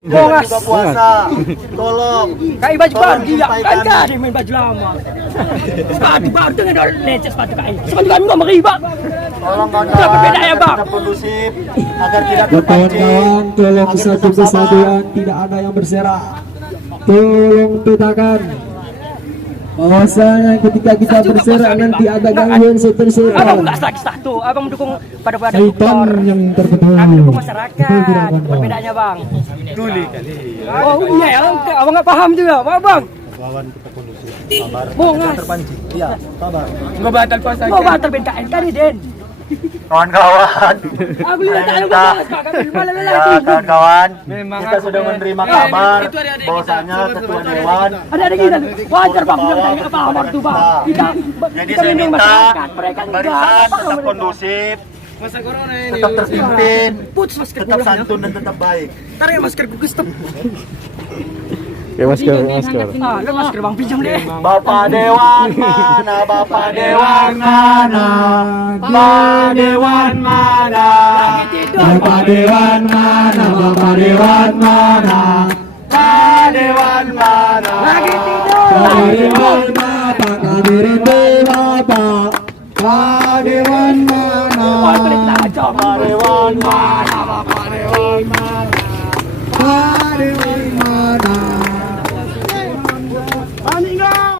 Bongas Buka puasa. Tolong. kayak baju baru Tolong dia jumpai kan kami. tadi main baju lama. Sepatu baru dengan lecet sepatu kain. Sepatu kami nggak meriba. Tolong Apa kawan-kawan bedanya, agar Bang? tetap kondusif agar tidak Ya, terpancing. kawan-kawan, tolong agar satu tetap persatu sabar. yang tidak ada yang berserak. Tolong petakan bahwasanya ketika kita Saya juga berserak puasa, nanti Bang. ada Nggak, gangguan Abang setan-setan. nggak lagi satu. Abang mendukung pada Syaitan yang terbetul. kami dukung masyarakat. Betul tidak, kawan-kawan? Perbedaannya bang. Oh iya ya, abang nggak paham juga, bang. Kawan kita kondusif. Sabar. Bongas. Terpancing. Iya, sabar. Nggak batal puasa. Nggak batal BKN tadi Den. Kawan-kawan. Aku lihat tak ada Kita- bongas, Pak. Kami malah Ya, lagi. kawan-kawan, Memang kita aku sudah deh. menerima kabar bahwasanya ketua dewan Ada kita wajar bang, bilang tadi nggak paham waktu bang. Kita jadi kita saya lindungi minta masyarakat, mereka enggak. barisan Apa tetap mereka? kondusif, Masa corona ini. tetap terpimpin, Putus masker tetap santun dan tetap baik. Tarik masker gue stop. Ya, masker. Ah, lu masker bang pinjam deh. Bapak Dewan mana? Bapak Dewan mana? Bapak Dewan mana? Lagi tidur. Bapak Dewan mana? Bapak Dewan mana? Bapak Dewan mana? Lagi tidur. Bapak Dewan mana? Kami rindu Bapak. Bapak Dewan mana? Oh, kulit tajam. Bapak Dewan mana? Bapak Dewan